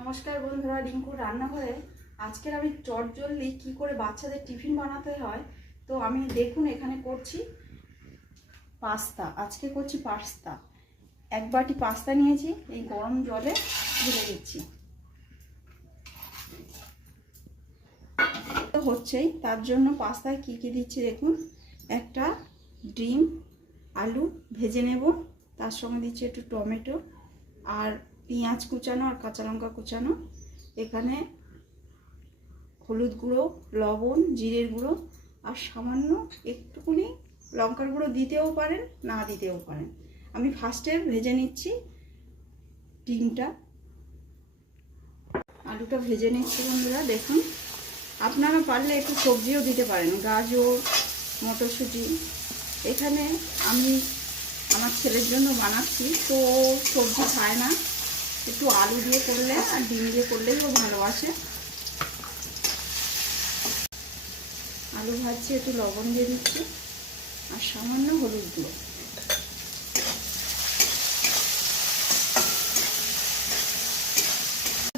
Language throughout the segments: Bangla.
নমস্কার বন্ধুরা রিঙ্কুর রান্নাঘরে। আজকের আমি চটজলদি কি করে বাচ্চাদের টিফিন বানাতে হয়, তো আমি দেখুন এখানে করছি পাস্তা। আজকে করছি পাস্তা। এক বাটি পাস্তা নিয়েছি, এই গরম জলে ঢেলে দিচ্ছি। হচ্ছেই, তার জন্য পাস্তায় কি কি দিচ্ছি দেখুন। একটা ডিম, আলু ভেজে নেব, তার সঙ্গে দিচ্ছি একটু টমেটো, আর পেঁয়াজ কুচানো আর কাঁচা লঙ্কা কুচানো। এখানে হলুদ গুঁড়ো, লবণ, জিরের গুঁড়ো আর সামান্য একটুকুনি লঙ্কার গুঁড়ো দিতেও পারেন, না দিতেও পারেন। আমি ফার্স্টে ভেজে নিচ্ছি ডিমটা। আলুটা ভেজে নিচ্ছি বন্ধুরা, দেখুন। আপনারা পারলে একটু সবজিও দিতে পারেন, গাজর, মটরশুঁটি। এখানে আমি আমার ছেলের জন্য বানাচ্ছি, তো সবজি খায় না। একটু আলু দিয়ে করলে আর ডিম দিয়ে করলেই ও ভালোবাসে। আলু ভাজছি, একটু লবণ দিয়ে দিচ্ছি, আর সামান্য হলুদ গুঁড়ো।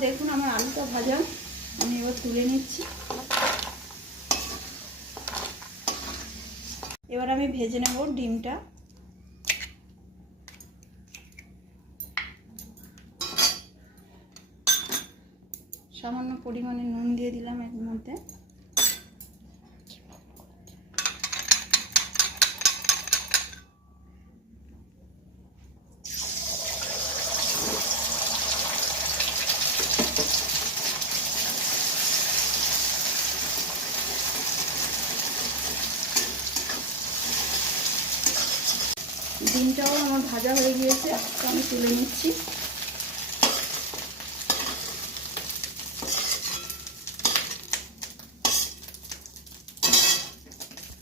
দেখুন আমার আলুটা ভাজা, আমি এবার তুলে নিচ্ছি। এবার আমি ভেজে নেব ডিমটা। সামান্য পরিমাণে নুন দিয়ে দিলাম এর মধ্যে। ডিমটাও আমার ভাজা হয়ে গিয়েছে, তো আমি তুলে নিচ্ছি।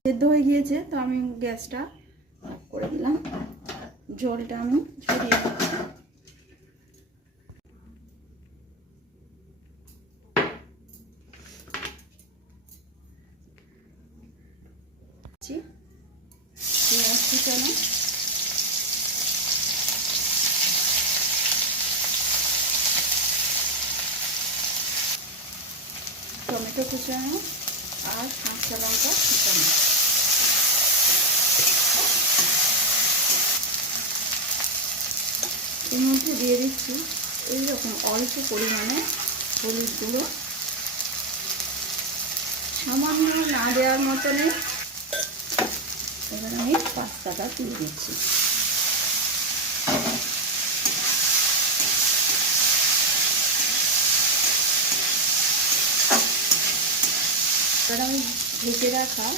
সেদ্ধ হয়ে গিয়েছে তো আমি গ্যাসটা অফ করে দিলাম। জলটা আমি কুচানো টমেটো কুচানো। আর কাঁচা লঙ্কা কুচানো এর মধ্যে দিয়ে দিচ্ছি এইরকম অল্প পরিমাণে হলুদ গুঁড়ো। সামান্য না দেওয়ার মতনে এবার আমি পাস্তাটা তুলে দিচ্ছি এবার আমি ভেজে রাখা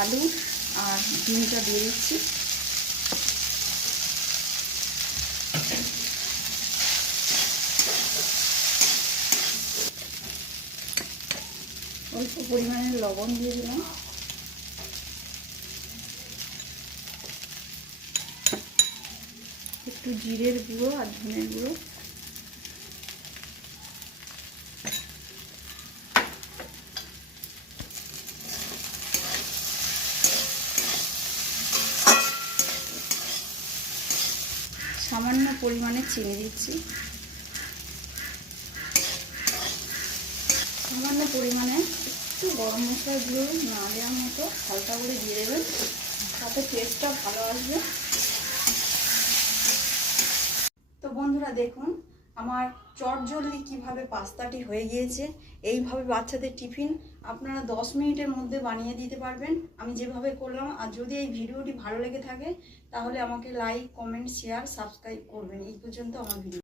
আলু আর ডিমটা দিয়ে দিচ্ছি। অল্প পরিমাণে লবণ দিয়ে দিলাম। একটু জিরের গুঁড়ো আর ধনের গুঁড়ো। সামান্য পরিমাণে চিনি দিচ্ছি। সামান্য পরিমাণে একটু গরম মশলা গুঁড়ো না দেওয়ার মতো হালকা করে দিয়ে দেবেন। তাতে টেস্টটা ভালো আসবে। তো বন্ধুরা দেখুন আমার চটজলদি কীভাবে পাস্তাটি হয়ে গিয়েছে, এইভাবে বাচ্চাদের টিফিন আপনারা দশ মিনিটের মধ্যে বানিয়ে দিতে পারবেন। আমি যেভাবে করলাম, আর যদি এই ভিডিওটি ভালো লেগে থাকে, তাহলে আমাকে লাইক কমেন্ট শেয়ার সাবস্ক্রাইব করবেন। এই পর্যন্ত আমার ভিডিও।